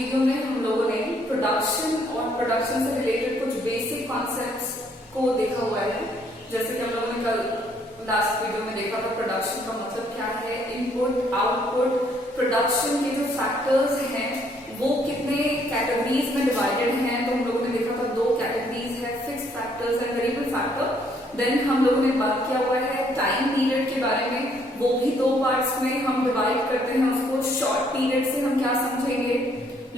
Video में हम लोगों ने प्रोडक्शन और प्रोडक्शन से रिलेटेड कुछ बेसिक कॉन्सेप्ट्स को देखा हुआ है। जैसे कि हम लोगों ने कल लास्ट वीडियो में देखा था प्रोडक्शन का मतलब क्या है, इनपुट आउटपुट, प्रोडक्शन के जो फैक्टर्स हैं वो कितने कैटेगरीज में डिवाइडेड हैं। तो हम लोगों ने देखा था दो कैटेगरीज है, fixed factors and variable factor. Then हम लोगों ने बात किया हुआ है टाइम पीरियड के बारे में, वो भी दो पार्ट्स में हम डिवाइड करते हैं उसको। शॉर्ट पीरियड से हम क्या समझेंगे,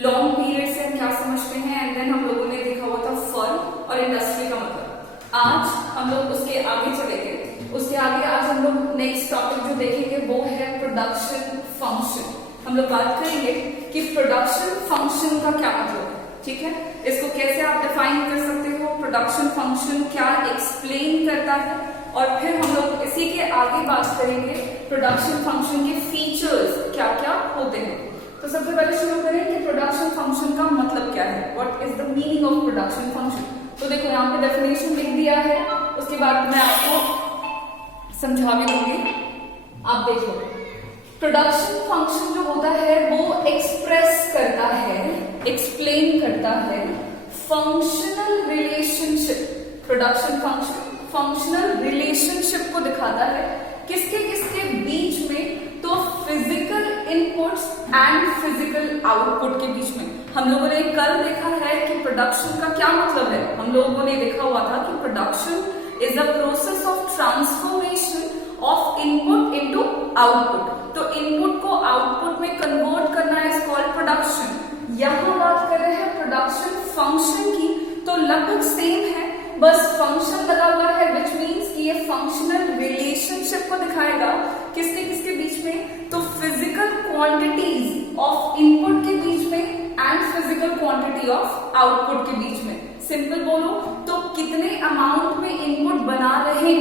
लॉन्ग पीरियड से हम क्या समझते हैं, एंड देन हम लोगों ने देखा हुआ था फर्म और इंडस्ट्री का मतलब। आज हम लोग उसके आगे चलेंगे। उसके आगे आज हम लोग नेक्स्ट टॉपिक जो देखेंगे वो है प्रोडक्शन फंक्शन। हम लोग बात करेंगे कि प्रोडक्शन फंक्शन का क्या मतलब है, ठीक है, इसको कैसे आप डिफाइन कर सकते हो, प्रोडक्शन फंक्शन क्या एक्सप्लेन करता है, और फिर हम लोग इसी के आगे बात करेंगे प्रोडक्शन फंक्शन के फीचर्स क्या क्या होते हैं। तो सबसे पहले शुरू करें कि प्रोडक्शन फंक्शन का मतलब क्या है, what is the meaning of production function. तो देखो यहाँ पे डेफिनेशन लिख दिया है, उसके बाद मैं आपको समझा भी दूंगी। आप देखो प्रोडक्शन फंक्शन जो होता है वो एक्सप्रेस करता है, एक्सप्लेन करता है functional relationship. Production function functional relationship को दिखाता है किसके किसके बीच में, तो physical inputs and physical output के बीच में। हम लोगों ने कल देखा है कि प्रोडक्शन का क्या मतलब है। हम लोगों ने देखा हुआ था कि production is a process of transformation of input into output. तो इनपुट को आउटपुट में कन्वर्ट करना इज कॉल्ड प्रोडक्शन। यहां बात कर रहे हैं प्रोडक्शन फंक्शन की, तो लगभग सेम है, बस फंक्शन लगा हुआ है, विच मीन्स कि ये फंक्शनल रिलेशनशिप को दिखाएगा किसके किसके बीच में, तो फिजिकल क्वांटिटीज ऑफ इनपुट के बीच में and physical quantity of output के बीच में। सिंपल बोलो तो कितने अमाउंट में इनपुट बना रहे,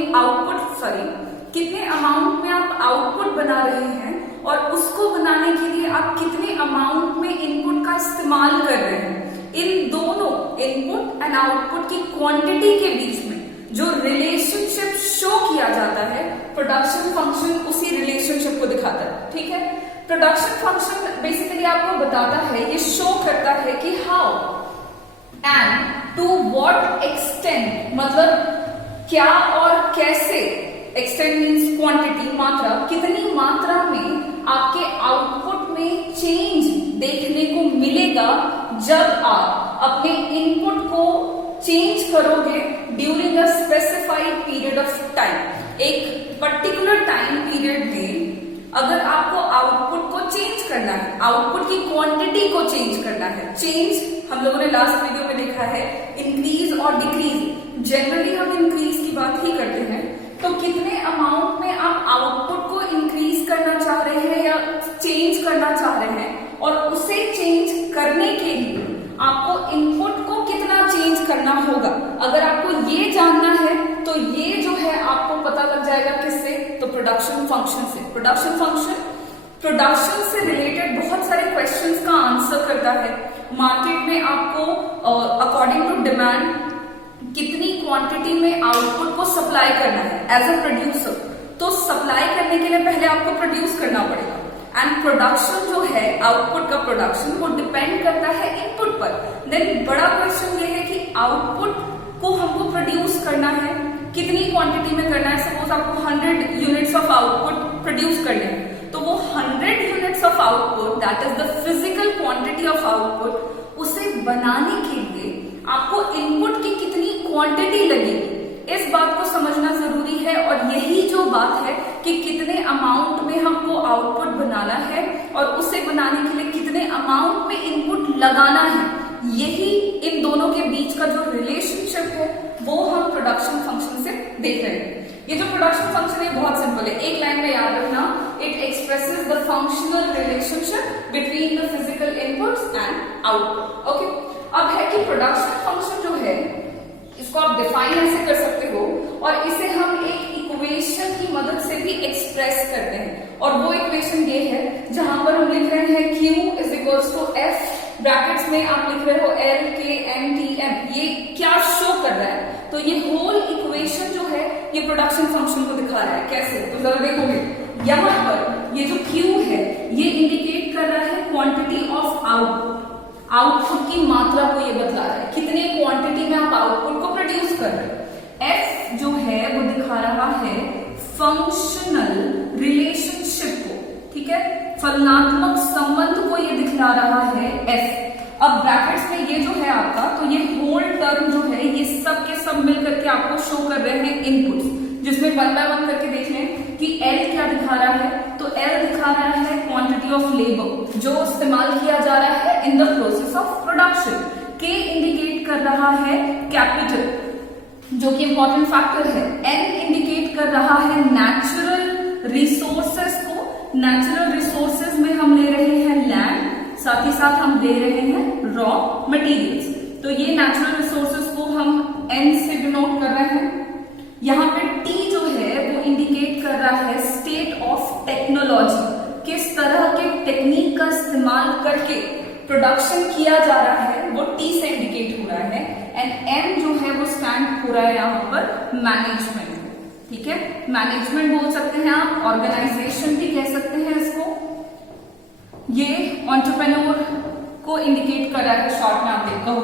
कितने अमाउंट में आप आउटपुट बना रहे हैं और उसको बनाने के लिए आप कितने अमाउंट में इनपुट का इस्तेमाल कर रहे हैं, इन दोनों इनपुट एंड आउटपुट की क्वांटिटी के बीच में जो रिलेशनशिप शो किया जाता है, प्रोडक्शन फंक्शन उसी रिलेशनशिप को दिखाता है। ठीक है, प्रोडक्शन फंक्शन बेसिकली आपको बताता है, ये शो करता है कि how and to what extent, मतलब क्या और कैसे, एक्सटेंट मीन्स क्वांटिटी, मात्रा, कितनी मात्रा में आपके आउटपुट में चेंज देखने को मिलेगा जब आप अपने इनपुट को चेंज करोगे during a specified period of time. एक पर्टिकुलर टाइम पीरियड में अगर आपको आउटपुट को चेंज करना है, आउटपुट की क्वांटिटी को चेंज करना है, चेंज हम लोगों ने लास्ट वीडियो में देखा है इंक्रीज और डिक्रीज, जनरली हम इंक्रीज की बात ही करते हैं। तो कितने अमाउंट में आप आउटपुट को इंक्रीज करना चाह रहे हैं या चेंज करना चाह रहे हैं, और उसे चेंज करने के लिए आपको इनपुट को कितना चेंज करना होगा। अगर आपको ये जानना है तो ये जो है आपको पता लग जाएगा किससे, तो प्रोडक्शन फंक्शन से। प्रोडक्शन फंक्शन प्रोडक्शन से रिलेटेड बहुत सारे क्वेश्चंस का आंसर करता है। मार्केट में आपको अकॉर्डिंग टू डिमांड कितनी क्वांटिटी में आउटपुट को सप्लाई करना है एज अ प्रोड्यूसर, तो सप्लाई करने के लिए पहले आपको प्रोड्यूस करना पड़ेगा। एंड प्रोडक्शन जो है, आउटपुट का प्रोडक्शन, वो डिपेंड करता है इनपुट पर। देन बड़ा क्वेश्चन ये है कि आउटपुट को हमको प्रोड्यूस करना है, कितनी क्वांटिटी में करना है। सपोज आपको 100 यूनिट्स ऑफ आउटपुट प्रोड्यूस करने हैं, तो वो 100 units of output, that is the physical quantity of output, उसे बनाने के लिए आपको इनपुट की कितनी क्वांटिटी लगेगी, इस बात को समझना जरूरी है। और यही जो बात है कि कितने अमाउंट में हमको आउटपुट बनाना है और उसे बनाने के लिए कितने अमाउंट में इनपुट लगाना है, यही इन दोनों के बीच का जो रिलेशनशिप है वो हम प्रोडक्शन फंक्शन से देख रहे हैं। ये जो प्रोडक्शन फंक्शन है बहुत सिंपल है, एक लाइन में याद रखना, it expresses the functional relationship between the physical inputs and output. Okay, अब है कि प्रोडक्शन फंक्शन जो है इसको आप डिफाइन ऐसे कर सकते हो, और इसे हम एक इक्वेशन की मदद से भी एक्सप्रेस करते हैं। और वो इक्वेशन ये है जहां पर हम लिख रहे हैं Q is equals to F, brackets में आप लिख रहे हो L K M T M। ये क्या शो कर रहा है, तो ये होल इक्वेशन जो है ये प्रोडक्शन फंक्शन को दिखा रहा है। कैसे, तो जरा देखोगे यहाँ पर ये जो Q है ये इंडिकेट कर रहा है क्वांटिटी ऑफ आउटपुट, आउटपुट की मात्रा को ये बतला रहा है, कितने क्वांटिटी में आप आउटपुट को प्रोड्यूस कर रहे हो। एफ जो है वो दिखा रहा है फंक्शनल रिलेशनशिप को, ठीक है, फलनात्मक संबंध को ये दिखला रहा है एफ। अब ब्रैकेट्स में ये जो है आपका, तो ये होल टर्म जो है ये सब के सब मिल करके आपको शो कर रहे हैं इनपुट्स, जिसमें 1 बाय 1 करके देख लें कि एल क्या दिखा रहा है। तो एल दिखा रहा है क्वांटिटी ऑफ लेबर जो इस्तेमाल किया जा रहा है in the process of production. के इंडिकेट कर रहा है कैपिटल जो कि इंपॉर्टेंट फैक्टर है। एन इंडिकेट कर रहा है नेचुरल रिसोर्सेस को। नेचुरल रिसोर्सेस में हम ले रहे हैं लैंड, साथ ही साथ हम दे रहे हैं रॉ मटेरियल्स। तो ये नेचुरल रिसोर्सेस को हम एन से डिनोट कर रहे हैं। यहाँ पे टी जो है वो इंडिकेट कर रहा है स्टेट ऑफ टेक्नोलॉजी, किस तरह के टेक्निक का इस्तेमाल करके प्रोडक्शन किया जा रहा है, वो टी से इंडिकेट हो रहा है। एंड एम जो है वो स्टैंड हो रहा है यहाँ पर मैनेजमेंट, ठीक है, मैनेजमेंट बोल सकते हैं आप, ऑर्गेनाइजेशन भी कह सकते हैं इसको। ये एंटरप्रेन्योर को इंडिकेट कर रहा है शॉर्ट में आप देखो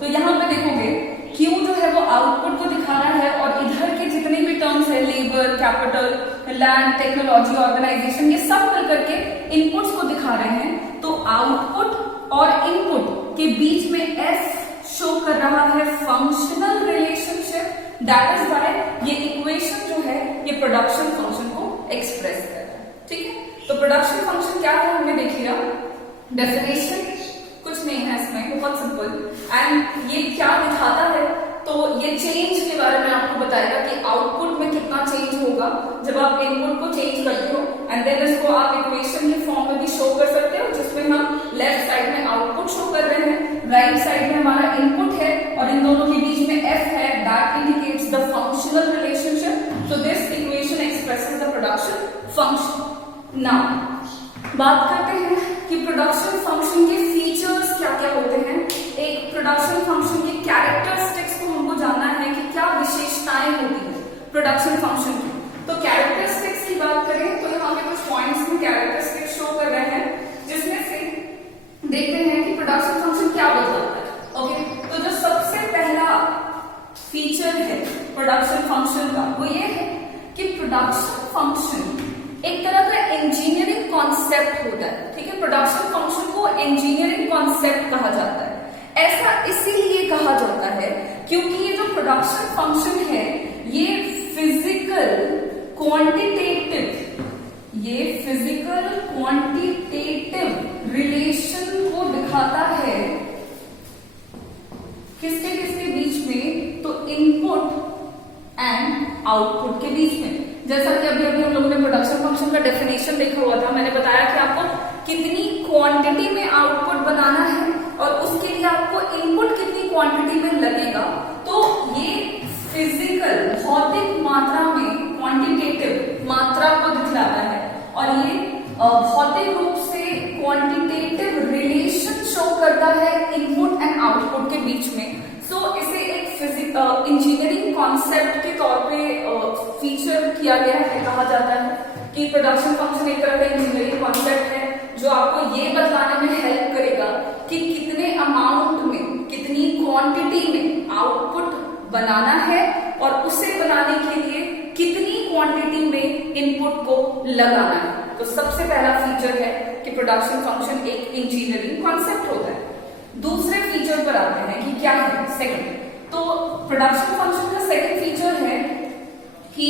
तो यहाँ पे देखोगे क्यू जो है वो आउटपुट को दिखा रहा है और इधर के जितने भी टर्म्स है labour, capital, land, technology, organisation, ये सब मिलकर के इनपुट्स को दिखा रहे हैं। तो आउटपुट और इनपुट के बीच में एफ शो कर रहा है functional relationship. That is why ये इक्वेशन जो है ये प्रोडक्शन फंक्शन को एक्सप्रेस कर रहा है, ठीक है। तो प्रोडक्शन फंक्शन क्या है हमने देख लिया। डेफिनेशन कुछ नहीं है इसमें, बहुत सिंपल। एंड ये क्या दिखाता है, तो ये चेंज के बारे में आपको बताएगा कि आउटपुट में कितना चेंज होगा जब आप इनपुट को चेंज करते हो। एंड देन इसको आप इक्वेशन के फॉर्म में भी शो कर सकते हो, जिसमें हम लेफ्ट साइड में आउटपुट शो कर रहे हैं, राइट साइड में हमारा इनपुट है और इन दोनों के बीच में एफ है, that indicates the functional relationship. So this equation expresses the production function. Now बात करते हैं कि प्रोडक्शन फंक्शन के फीचर्स क्या क्या होते हैं। एक प्रोडक्शन फंक्शन के कैरेक्टरिस्टिक्स को हमको जानना है कि क्या विशेषताएं होती है प्रोडक्शन फंक्शन की। तो कैरेक्टरिस्टिक्स की बात करें तो यहाँ पे कुछ पॉइंट्स में कैरेक्टरिस्टिक्स शो कर रहे हैं, जिसमें से देखते हैं कि प्रोडक्शन फंक्शन क्या बदलता है। ओके, तो जो सबसे पहला फीचर है प्रोडक्शन फंक्शन का वो ये है कि प्रोडक्शन फंक्शन एक तरह का इंजीनियरिंग कॉन्सेप्ट होता है, ठीक है। प्रोडक्शन फंक्शन को इंजीनियरिंग कॉन्सेप्ट कहा जाता है। ऐसा इसीलिए कहा जाता है क्योंकि ये जो प्रोडक्शन फंक्शन है ये फिजिकल क्वांटिटेटिव रिलेशन को दिखाता है। किसके किसके बीच में, तो इनपुट एंड आउटपुट के बीच में। जैसा कि अभी हम लोगों ने प्रोडक्शन फंक्शन का डेफिनेशन देखा हुआ था, मैंने बताया कि आपको कितनी क्वांटिटी में आउटपुट बनाना है और उसके लिए आपको इनपुट कितनी क्वांटिटी में लगेगा। तो ये फिजिकल भौतिक मात्रा में क्वांटिटेटिव मात्रा को दिखलाता है और ये भौतिक रूप से क्वांटिटेटिव रिलेशन शो करता है इनपुट एंड आउटपुट के बीच में। सो इसे एक इंजीनियरिंग कॉन्सेप्ट के तौर पे फीचर किया गया है। कहा जाता है कि प्रोडक्शन फंक्शन एक तरह का इंजीनियरिंग कॉन्सेप्ट है जो आपको ये बतलाने में हेल्प करेगा कि कितने अमाउंट में, कितनी क्वांटिटी में आउटपुट बनाना है और उसे बनाने के लिए कितनी क्वांटिटी में इनपुट को लगाना है। तो सबसे पहला फीचर है कि प्रोडक्शन फंक्शन एक इंजीनियरिंग कॉन्सेप्ट होता है। दूसरे फीचर पर आते हैं कि क्या है सेकंड। तो प्रोडक्शन फंक्शन का सेकंड फीचर है कि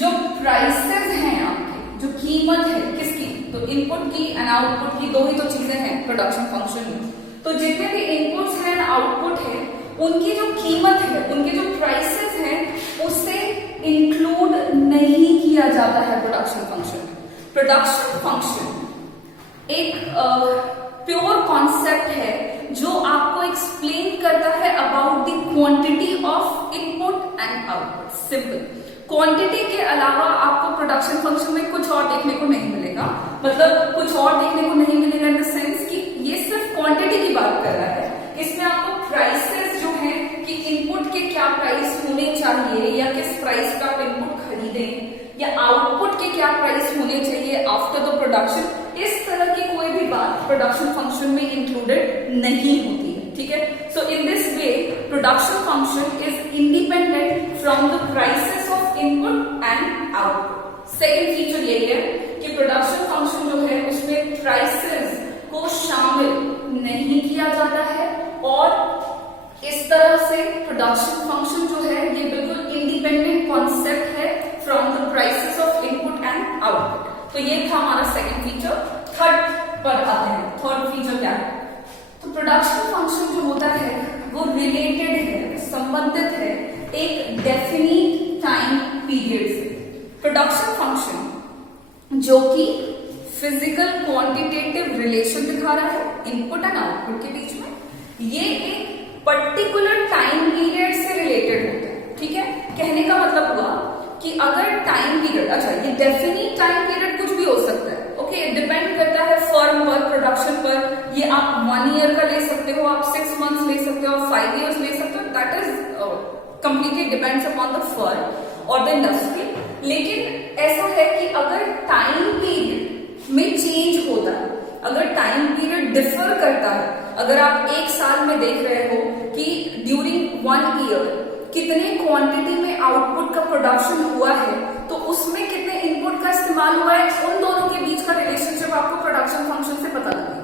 जो प्राइसेस हैं आपके, जो कीमत है किसकी, तो इनपुट की एंड आउटपुट की, दो ही तो चीजें हैं प्रोडक्शन फंक्शन में। तो जितने भी इनपुट्स हैं आउटपुट है उनकी जो कीमत है, उनके जो प्राइसेस हैं उसे इंक्लूड नहीं किया जाता है प्रोडक्शन फंक्शन में। प्रोडक्शन फंक्शन एक प्योर कॉन्सेप्ट है जो आपको एक्सप्लेन करता है about the quantity of input and output. Simple. Quantity के अलावा आपको प्रोडक्शन फंक्शन में कुछ और देखने को नहीं मिलेगा। मतलब कुछ और देखने को नहीं मिलेगा इन द सेंस कि ये सिर्फ क्वांटिटी की बात कर रहा है। इसमें आपको प्राइसेस जो है कि इनपुट के क्या प्राइस होने चाहिए या किस प्राइस का आप इनपुट खरीदें या आउटपुट के क्या प्राइस होने चाहिए आफ्टर द प्रोडक्शन, इस तरह की कोई भी बात प्रोडक्शन फंक्शन में इंक्लूडेड नहीं होती है, ठीक है। So in this way production function is independent from the prices of input and output. Second feature यही है कि प्रोडक्शन फंक्शन जो है उसमें प्राइसेस को शामिल नहीं किया जाता है और इस तरह से प्रोडक्शन फंक्शन जो है ये बिल्कुल इंडिपेंडेंट कॉन्सेप्ट है from the prices of input and output. तो ये था हमारा सेकंड फीचर। थर्ड पर आते हैं, थर्ड फीचर क्या है? तो प्रोडक्शन फंक्शन जो होता है वो रिलेटेड है, संबंधित है एक डेफिनिट टाइम पीरियड से। प्रोडक्शन फंक्शन जो कि फिजिकल क्वांटिटेटिव रिलेशन दिखा रहा है इनपुट एंड आउटपुट के बीच में, ये एक पर्टिकुलर टाइम पीरियड से रिलेटेड होता है, ठीक है। कहने का मतलब हुआ कि अगर टाइम पीरियड, अच्छा ये डेफिनिट टाइम पीरियड कुछ भी हो सकता है, ओके, डिपेंड करता है फर्म पर, प्रोडक्शन पर। ये आप 1 ईयर का ले सकते हो, आप 6 मंथ्स ले सकते हो, 5 इयर्स ले सकते हो, that is completely depends upon the firm और द इंडस्ट्री। लेकिन ऐसा है कि अगर टाइम पीरियड में चेंज होता है, अगर टाइम पीरियड डिफर करता है, अगर आप 1 साल में देख रहे हो कि ड्यूरिंग 1 ईयर कितने क्वांटिटी में आउटपुट का प्रोडक्शन हुआ है, तो उसमें कितने इनपुट का इस्तेमाल हुआ है, उन दोनों के बीच का रिलेशनशिप आपको प्रोडक्शन फंक्शन से पता लगेगा।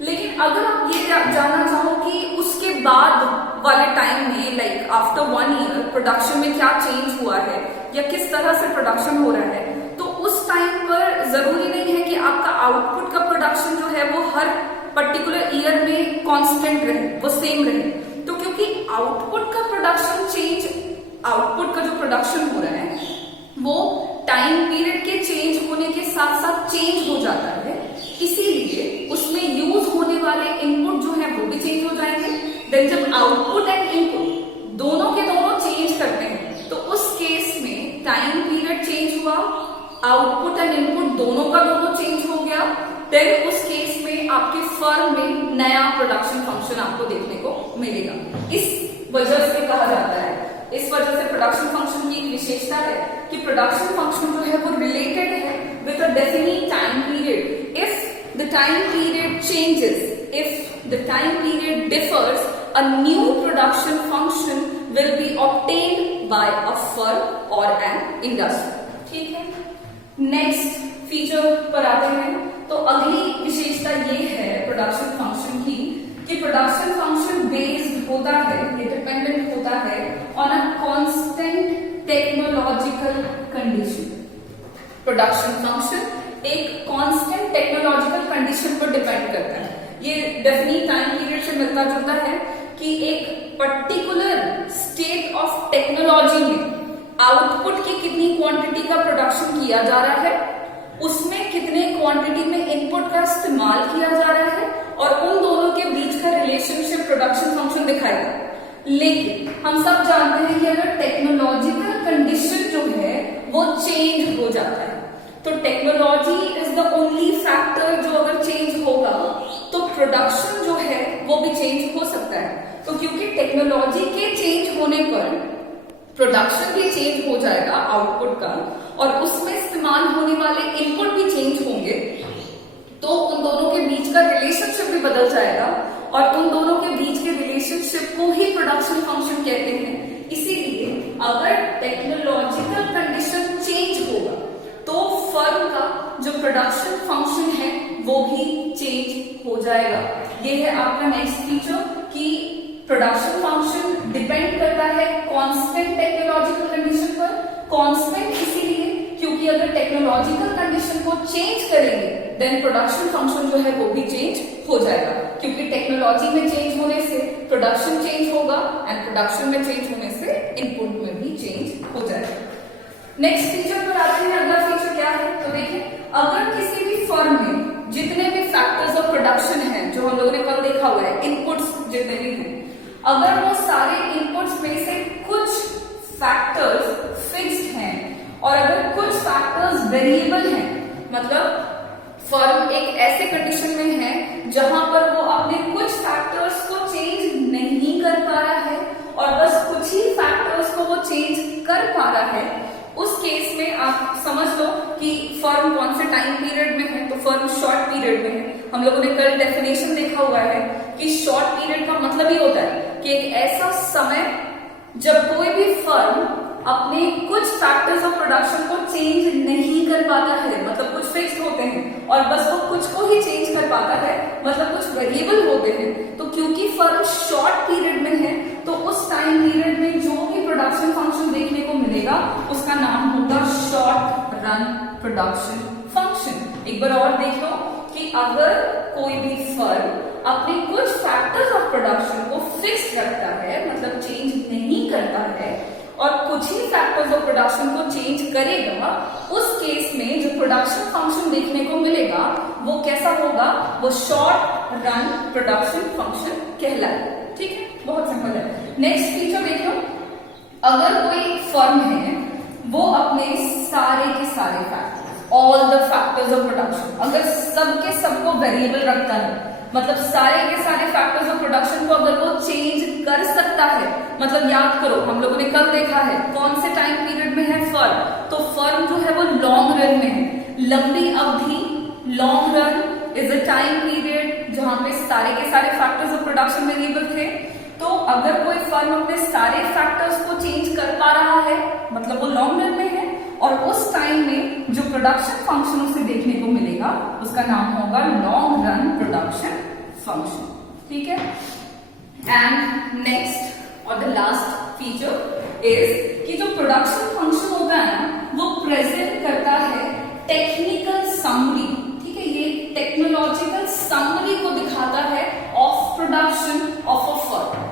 लेकिन अगर आप ये जानना चाहो कि उसके बाद वाले टाइम में, लाइक आफ्टर 1 ईयर प्रोडक्शन में क्या चेंज हुआ है या किस तरह से प्रोडक्शन हो रहा है, तो उस टाइम पर जरूरी नहीं है कि आपका आउटपुट का प्रोडक्शन जो है वो हर पर्टिकुलर ईयर में कांस्टेंट रहे, वो सेम रहे। तो क्योंकि आउटपुट का प्रोडक्शन चेंज, आउटपुट का जो प्रोडक्शन हो रहा है वो टाइम पीरियड के चेंज होने के साथ साथ चेंज हो जाता है, इसीलिए उसमें यूज होने वाले इनपुट जो है वो भी चेंज हो जाएंगे। देन जब आउटपुट एंड इनपुट दोनों के दोनों चेंज करते हैं तो उस केस में टाइम पीरियड चेंज हुआ, आउटपुट एंड इनपुट दोनों का दोनों चेंज हो गया, देन उस केस में आपके फर्म में नया प्रोडक्शन फंक्शन आपको देखने को मिलेगा। इस वजह से कहा जाता है, इस वजह से प्रोडक्शन फंक्शन की एक विशेषता है कि प्रोडक्शन फंक्शन जो है वो रिलेटेड है with a definite time period. If the time period changes, if the time period differs, a new production function will be obtained by a firm और एन इंडस्ट्री, ठीक है। नेक्स्ट फीचर पर आते हैं। तो अगली विशेषता ये है प्रोडक्शन फंक्शन की कि प्रोडक्शन फंक्शन बेस्ड होता है, ये डिपेंडेंट होता है on a constant technological condition. Production function एक कांस्टेंट टेक्नोलॉजिकल कंडीशन पर डिपेंड करता है। ये डेफिनिट टाइम पीरियड से मिलता जुलता है कि एक पर्टिकुलर स्टेट ऑफ टेक्नोलॉजी में आउटपुट की कितनी क्वांटिटी का प्रोडक्शन किया जा रहा है, उसमें कितने क्वांटिटी में इनपुट का इस्तेमाल किया जा रहा है, और उन दोनों के बीच का रिलेशनशिप प्रोडक्शन फंक्शन दिखाएगा। लेकिन हम सब जानते हैं कि अगर टेक्नोलॉजिकल कंडीशन जो है वो चेंज हो जाता है, तो technology is the only factor जो अगर चेंज होगा तो प्रोडक्शन जो है वो भी चेंज हो सकता है। तो क्योंकि टेक्नोलॉजी के चेंज होने पर प्रोडक्शन भी चेंज हो जाएगा आउटपुट का, और उसमें इस्तेमाल होने वाले इनपुट भी चेंज होंगे, तो उन दोनों के बीच का रिलेशनशिप भी बदल जाएगा, और उन दोनों के बीच के रिलेशनशिप को ही प्रोडक्शन फंक्शन कहते हैं। इसीलिए अगर टेक्नोलॉजिकल कंडीशन चेंज होगा तो फर्म का जो प्रोडक्शन फंक्शन है वो भी चेंज हो जाएगा। ये है आपका नेक्स्ट फीचर कि प्रोडक्शन फंक्शन डिपेंड करता है कांस्टेंट टेक्नोलॉजिकल कंडीशन पर। कांस्टेंट इसीलिए क्योंकि अगर टेक्नोलॉजिकल कंडीशन को चेंज करेंगे देन प्रोडक्शन फंक्शन जो है वो भी चेंज हो जाएगा, क्योंकि टेक्नोलॉजी में चेंज होने से प्रोडक्शन चेंज होगा एंड प्रोडक्शन में चेंज होने से इनपुट में भी चेंज हो जाएगा। नेक्स्ट फीचर पर आते हैं। अगला फीचर क्या है? तो देखिए, अगर किसी भी फर्म में जितने भी फैक्टर्स ऑफ प्रोडक्शन हैं जो हम लोगों ने कल देखा हुआ है, इनपुट्स जितने भी हैं, अगर वो सारे इनपुट्स में से कुछ फैक्टर्स फिक्स्ड हैं और अगर कुछ फैक्टर्स वेरिएबल हैं, मतलब फर्म एक ऐसे कंडीशन में है जहां पर वो अपने कुछ फैक्टर्स को चेंज नहीं कर पा रहा है और बस कुछ ही फैक्टर्स को वो चेंज कर पा रहा है, उस केस में आप समझ लो कि फर्म कौन से टाइम पीरियड में है, तो फर्म शॉर्ट पीरियड में है। हम लोगों ने कल डेफिनेशन देखा हुआ है कि शॉर्ट पीरियड का मतलब ही होता है कि एक ऐसा समय जब कोई भी फर्म अपने कुछ फैक्टर्स ऑफ प्रोडक्शन को चेंज नहीं कर पाता है, मतलब कुछ फिक्स होते हैं और बस वो कुछ को ही चेंज कर पाता है, मतलब कुछ वेरिएबल होते हैं। तो क्योंकि फर्म शॉर्ट पीरियड में है तो उस टाइम पीरियड में जो भी प्रोडक्शन फंक्शन देखने को मिलेगा उसका नाम होगा शॉर्ट रन प्रोडक्शन फंक्शन। एक बार और देख लो कि अगर कोई भी फर्म अपने कुछ फैक्टर्स ऑफ प्रोडक्शन को फिक्स रखता है, मतलब चेंज नहीं करता है, और कुछ ही फैक्टर्स ऑफ प्रोडक्शन को चेंज करेगा, उस केस में जो प्रोडक्शन फंक्शन देखने को मिलेगा वो कैसा होगा, वो शॉर्ट रन प्रोडक्शन फंक्शन कहलाएगा। ठीक है, बहुत सिंपल है। नेक्स्ट फीचर देख लो, अगर कोई फर्म है वो अपने सारे के सारे factors, all the factors of production, अगर सबके सबको वेरिएबल रखता है, मतलब सारे के सारे फैक्टर्स ऑफ प्रोडक्शन को अगर वो चेंज कर सकता है, मतलब याद करो हम लोगों ने कल देखा है कौन से टाइम पीरियड में है फर्म, तो फर्म जो है वो लॉन्ग रन में है, लंबी अवधि, long run is a time period जहां पे सारे के सारे फैक्टर्स ऑफ प्रोडक्शन वेरिएबल थे। तो अगर कोई फर्म अपने सारे फैक्टर्स को चेंज कर पा रहा है, मतलब वो लॉन्ग रन में है, और उस टाइम में जो प्रोडक्शन फंक्शन उसे देखने को मिलेगा उसका नाम होगा लॉन्ग रन प्रोडक्शन फंक्शन। ठीक है, एंड नेक्स्ट और द लास्ट फीचर इज कि जो प्रोडक्शन फंक्शन होता है ना वो प्रेजेंट करता है टेक्निकल समरी। ठीक है, ये टेक्नोलॉजिकल समरी को दिखाता है of production of a firm.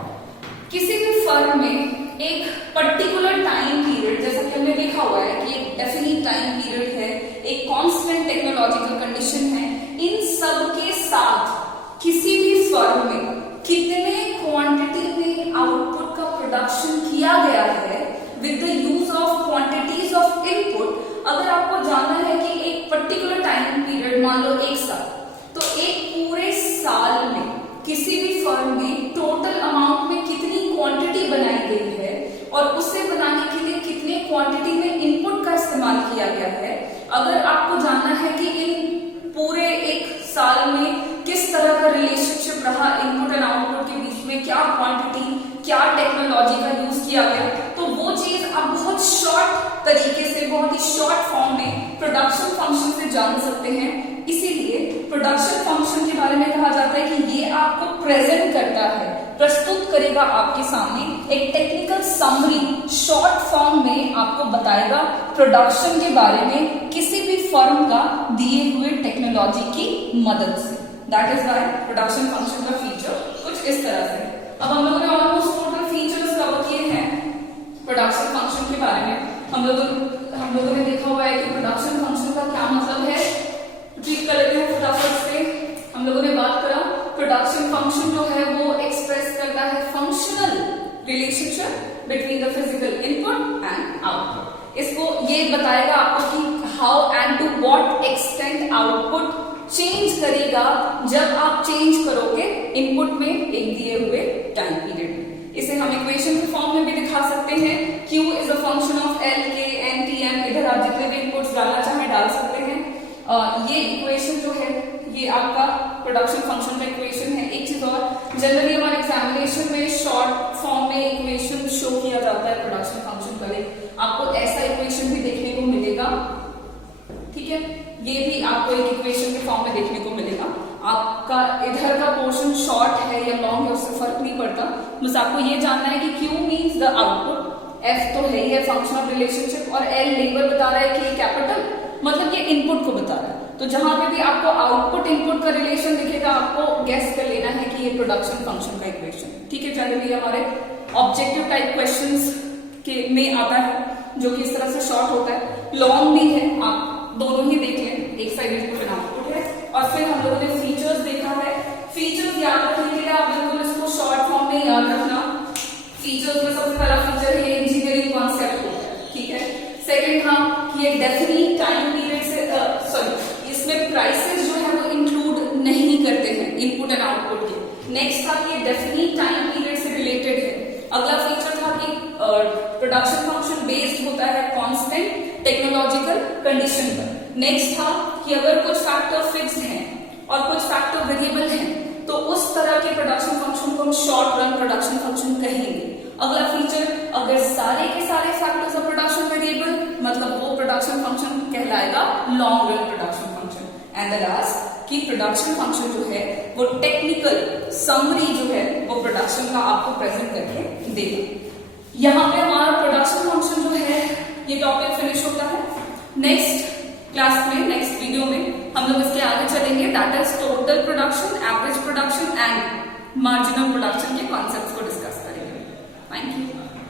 किसी भी फर्म में एक पर्टिकुलर टाइम पीरियड, जैसा कि हमने देखा हुआ है कि एक डेफिनिट टाइम पीरियड है, एक कांस्टेंट टेक्नोलॉजिकल कंडीशन है, इन सब के साथ किसी भी फर्म में कितने क्वांटिटी में आउटपुट का प्रोडक्शन किया गया है with the use of quantities of input. अगर आपको जानना है कि एक पर्टिकुलर टाइम पीरियड, मान लो एक साल, तो एक पूरे साल में किसी भी फर्म में टोटल अमाउंट में कितनी क्वांटिटी बनाई गई है और उसे बनाने के लिए कितने क्वांटिटी में इनपुट का इस्तेमाल किया गया है, अगर आपको जानना है कि इन पूरे एक साल में किस तरह का रिलेशनशिप रहा इनपुट एंड आउटपुट के बीच में, क्या क्वांटिटी, क्या टेक्नोलॉजी का यूज किया गया, तो वो चीज आप बहुत शॉर्ट तरीके से, बहुत ही शॉर्ट फॉर्म में प्रोडक्शन फंक्शन से जान सकते हैं। इसीलिए प्रोडक्शन फंक्शन के बारे में कहा जाता है कि ये आपको प्रेजेंट करता है, प्रस्तुत करेगा आपके सामने एक टेक्निकल समरी, शॉर्ट फॉर्म में आपको बताएगा प्रोडक्शन के बारे में किसी भी फर्म का दिए हुए टेक्नोलॉजी की मदद से। That is why production function का फीचर कुछ इस तरह से। अब हम लोगों ने ऑलमोस्ट टोटल फीचर्स कवर किए हैं प्रोडक्शन फंक्शन के बारे में। हम लोगों ने देखा हुआ है कि प्रोडक्शन फंक्शन का क्या मतलब है, रिपीट कर लेते हैं फटाफट से। हम लोगों ने बात करा प्रोडक्शन फंक्शन जो है वो एक्सप्रेस करता है functional relationship between the physical input and output. इसको ये बताएगा आपको कि how and to what extent output change करेगा जब आप चेंज करोगे इनपुट में एक दिए हुए टाइम पीरियड में। इसे हम इक्वेशन के फॉर्म में भी दिखा सकते हैं। Q is a function of L, K, N, T, M। इधर आप जितने भी इनपुट्स डालना चाहें डाल सकते हैं। ये इक्वेशन जो है ये आपका प्रोडक्शन फंक्शन का इक्वेशन है। एक चीज और, जनरली हमारे एग्जामिनेशन में शॉर्ट फॉर्म में इक्वेशन शो किया जाता है प्रोडक्शन फंक्शन का, आपको ऐसा इक्वेशन भी देखने को मिलेगा। ठीक है, ये भी आपको एक इक्वेशन के फॉर्म में देखने को मिलेगा। आपका इधर का पोर्शन शॉर्ट है या लॉन्ग है उससे फर्क नहीं पड़ता, बस आपको ये जानना है कि Q means the output, F तो है ही है फंक्शन ऑफ रिलेशनशिप, और L लेबर बता रहा है कि कैपिटल मतलब ये इनपुट को बता रहा है। तो जहां पे भी आपको आउटपुट इनपुट का रिलेशन दिखेगा आपको गैस कर लेना है कि ये प्रोडक्शन फंक्शन का इक्वेशन। ठीक है, जनरली हमारे ऑब्जेक्टिव टाइप क्वेश्चंस के में आता है जो कि इस तरह से शॉर्ट होता है, लॉन्ग भी है, आप दोनों ही देख लें, एक साइड इनपुट एंड आउटपुट है। और फिर हम लोगों ने फीचर्स देखा है। फीचर्स याद रखने के लिए आप बिल्कुल इसको शॉर्ट फॉर्म में याद रखना। फीचर्स में सबसे पहला फीचर है इंजीनियरिंग कॉन्सेप्ट होता है। ठीक है, सेकंड था कि ये डेफिनिट टाइम पीरियड से इसमें प्राइसेस जो है वो इंक्लूड नहीं करते हैं इनपुट एंड आउटपुट के। नेक्स्ट था कि ये डेफिनिट टाइम पीरियड से रिलेटेड है। अगला फीचर था कि प्रोडक्शन फंक्शन बेस्ड होता है कांस्टेंट टेक्नोलॉजिकल कंडीशन पर। नेक्स्ट था कि अगर कुछ फैक्टर फिक्स्ड हैं और कुछ फैक्टर वेरिएबल हैं, तो उस तरह के प्रोडक्शन फंक्शन को हम शॉर्ट रन प्रोडक्शन फंक्शन कहेंगे। अगला फीचर, अगर सारे के सारे फैक्टर्स ऑफ प्रोडक्शन वेरिएबल, मतलब वो प्रोडक्शन फंक्शन कहलाएगा long run production function. And the last कि प्रोडक्शन फंक्शन जो है वो टेक्निकल समरी जो है वो प्रोडक्शन का आपको प्रेजेंट करके देगा। यहाँ पे हमारा प्रोडक्शन फंक्शन जो है ये टॉपिक फिनिश होता है। नेक्स्ट क्लास में, नेक्स्ट वीडियो में हम लोग इसके आगे चलेंगे, that is total production, average production and marginal production के कॉन्सेप्ट्स को डिस्कस करेंगे। Thank you.